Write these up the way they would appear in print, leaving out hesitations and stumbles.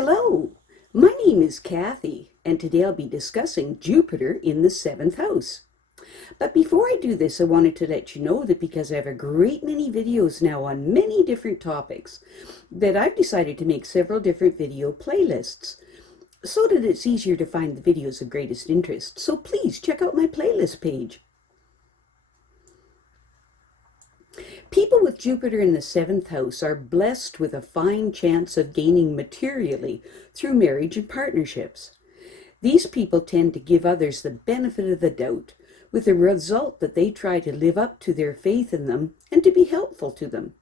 Hello, my name is Kathy, and today I'll be discussing Jupiter in the seventh house. But before I do this, I wanted to let you know that because I have a great many videos now on many different topics, that I've decided to make several different video playlists so that it's easier to find the videos of greatest interest. So please check out my playlist page. People with Jupiter in the seventh house are blessed with a fine chance of gaining materially through marriage and partnerships. These people tend to give others the benefit of the doubt, with the result that they try to live up to their faith in them and to be helpful to them.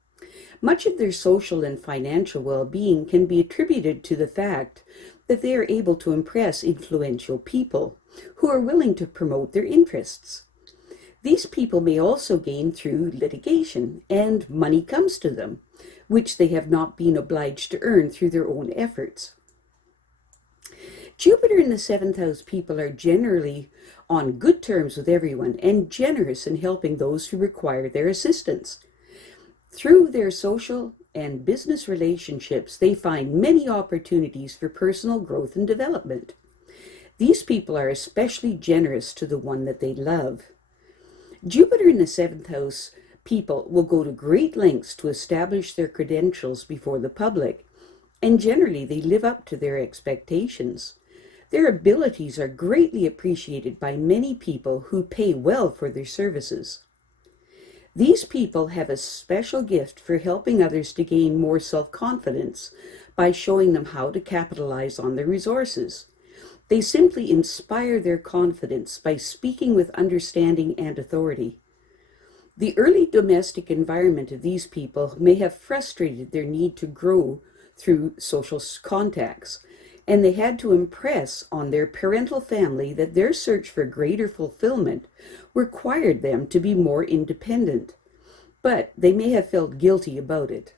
Much of their social and financial well-being can be attributed to the fact that they are able to impress influential people who are willing to promote their interests. These people may also gain through litigation, and money comes to them, which they have not been obliged to earn through their own efforts. Jupiter in the seventh house people are generally on good terms with everyone and generous in helping those who require their assistance. Through their social and business relationships, they find many opportunities for personal growth and development. These people are especially generous to the one that they love. Jupiter in the seventh house people will go to great lengths to establish their credentials before the public, and generally they live up to their expectations. Their abilities are greatly appreciated by many people who pay well for their services. These people have a special gift for helping others to gain more self-confidence by showing them how to capitalize on their resources. They simply inspire their confidence by speaking with understanding and authority. The early domestic environment of these people may have frustrated their need to grow through social contacts, and they had to impress on their parental family that their search for greater fulfillment required them to be more independent, but they may have felt guilty about it.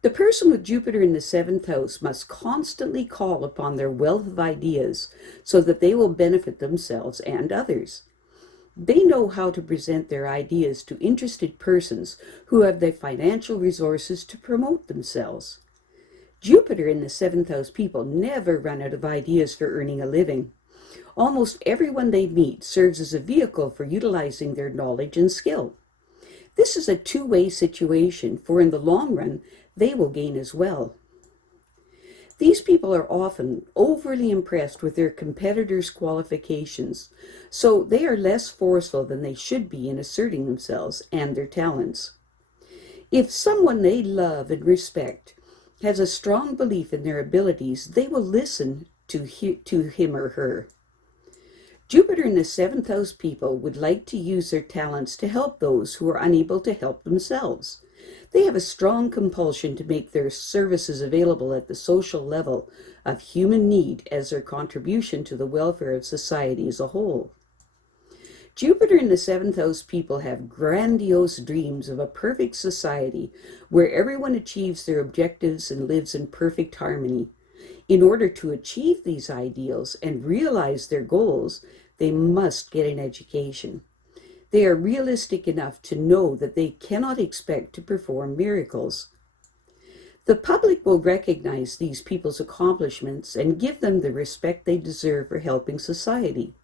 The person with Jupiter in the seventh house must constantly call upon their wealth of ideas so that they will benefit themselves and others. They know how to present their ideas to interested persons who have the financial resources to promote themselves. Jupiter in the seventh house people never run out of ideas for earning a living. Almost everyone they meet serves as a vehicle for utilizing their knowledge and skill. This is a two-way situation, for in the long run, they will gain as well. These people are often overly impressed with their competitors' qualifications, so they are less forceful than they should be in asserting themselves and their talents. If someone they love and respect has a strong belief in their abilities, they will listen to him or her. Jupiter in the seventh house people would like to use their talents to help those who are unable to help themselves. They have a strong compulsion to make their services available at the social level of human need as their contribution to the welfare of society as a whole. Jupiter in the seventh house people have grandiose dreams of a perfect society where everyone achieves their objectives and lives in perfect harmony. In order to achieve these ideals and realize their goals, they must get an education. They are realistic enough to know that they cannot expect to perform miracles. The public will recognize these people's accomplishments and give them the respect they deserve for helping society.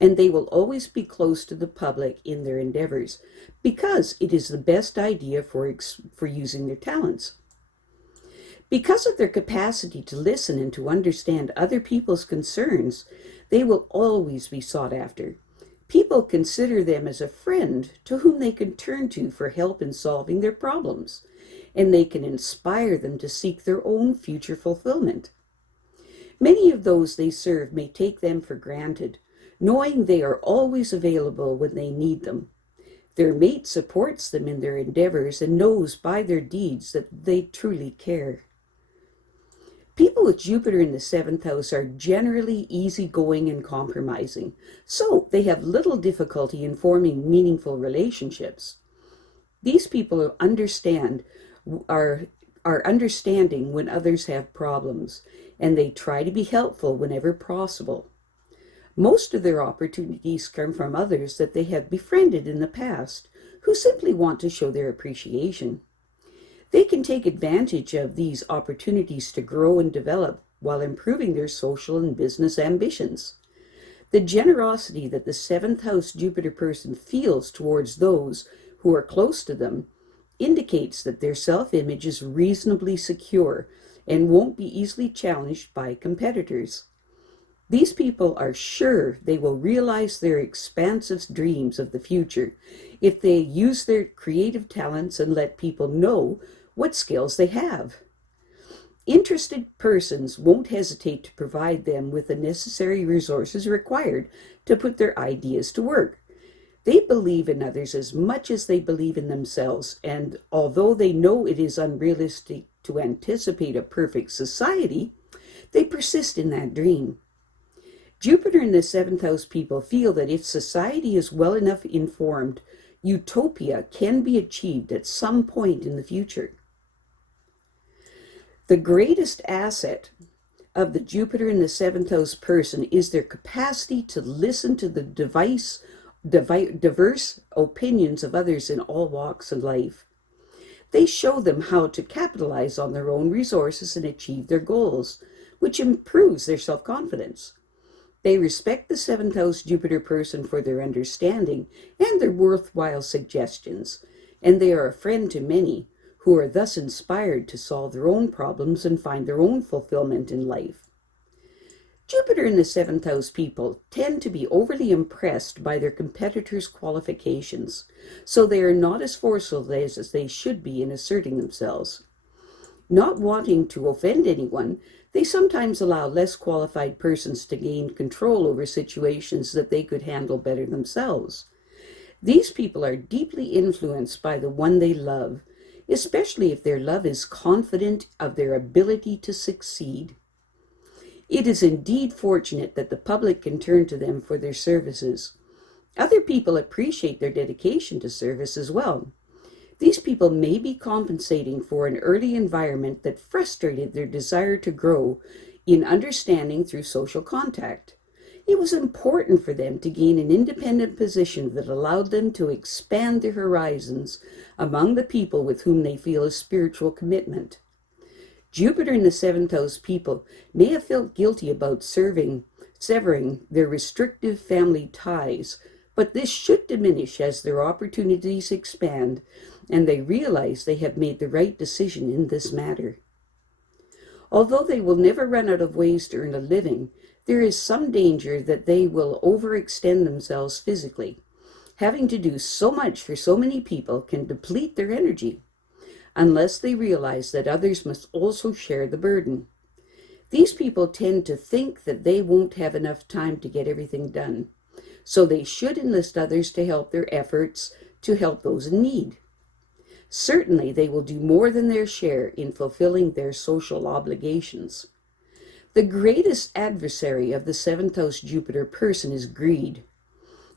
And they will always be close to the public in their endeavors because it is the best idea for using their talents. Because of their capacity to listen and to understand other people's concerns, they will always be sought after. People consider them as a friend to whom they can turn to for help in solving their problems, and they can inspire them to seek their own future fulfillment. Many of those they serve may take them for granted, knowing they are always available when they need them. Their mate supports them in their endeavors and knows by their deeds that they truly care. People with Jupiter in the seventh house are generally easygoing and compromising, so they have little difficulty in forming meaningful relationships. These people are understanding when others have problems, and they try to be helpful whenever possible. Most of their opportunities come from others that they have befriended in the past, who simply want to show their appreciation. They can take advantage of these opportunities to grow and develop while improving their social and business ambitions. The generosity that the seventh house Jupiter person feels towards those who are close to them indicates that their self-image is reasonably secure and won't be easily challenged by competitors. These people are sure they will realize their expansive dreams of the future if they use their creative talents and let people know what skills they have. Interested persons won't hesitate to provide them with the necessary resources required to put their ideas to work. They believe in others as much as they believe in themselves, and although they know it is unrealistic to anticipate a perfect society, they persist in that dream. Jupiter in the seventh house people feel that if society is well enough informed, utopia can be achieved at some point in the future. The greatest asset of the Jupiter in the seventh house person is their capacity to listen to the diverse opinions of others in all walks of life. They show them how to capitalize on their own resources and achieve their goals, which improves their self-confidence. They respect the seventh house Jupiter person for their understanding and their worthwhile suggestions, and they are a friend to many who are thus inspired to solve their own problems and find their own fulfillment in life. Jupiter in the seventh house people tend to be overly impressed by their competitors' qualifications, so they are not as forceful as they should be in asserting themselves. Not wanting to offend anyone, they sometimes allow less qualified persons to gain control over situations that they could handle better themselves. These people are deeply influenced by the one they love, especially if their love is confident of their ability to succeed. It is indeed fortunate that the public can turn to them for their services. Other people appreciate their dedication to service as well. These people may be compensating for an early environment that frustrated their desire to grow in understanding through social contact. It was important for them to gain an independent position that allowed them to expand their horizons among the people with whom they feel a spiritual commitment. Jupiter in the seventh house people may have felt guilty about severing their restrictive family ties, but this should diminish as their opportunities expand and they realize they have made the right decision in this matter. Although they will never run out of ways to earn a living, there is some danger that they will overextend themselves physically. Having to do so much for so many people can deplete their energy, unless they realize that others must also share the burden. These people tend to think that they won't have enough time to get everything done, so they should enlist others to help their efforts to help those in need. Certainly, they will do more than their share in fulfilling their social obligations. The greatest adversary of the seventh house Jupiter person is greed.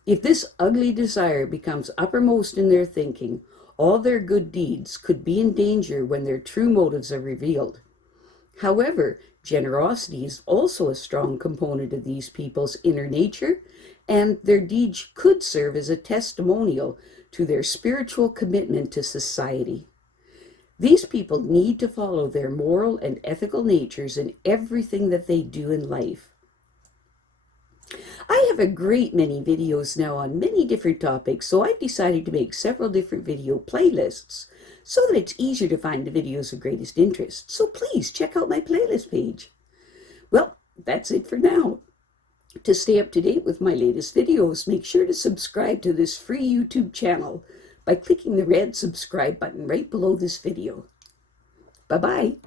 If this ugly desire becomes uppermost in their thinking, all their good deeds could be in danger when their true motives are revealed. However, generosity is also a strong component of these people's inner nature, and their deeds could serve as a testimonial to their spiritual commitment to society. These people need to follow their moral and ethical natures in everything that they do in life. I have a great many videos now on many different topics, so I've decided to make several different video playlists so that it's easier to find the videos of greatest interest. So please check out my playlist page. Well, that's it for now. To stay up to date with my latest videos, make sure to subscribe to this free YouTube channel by clicking the red subscribe button right below this video. Bye-bye.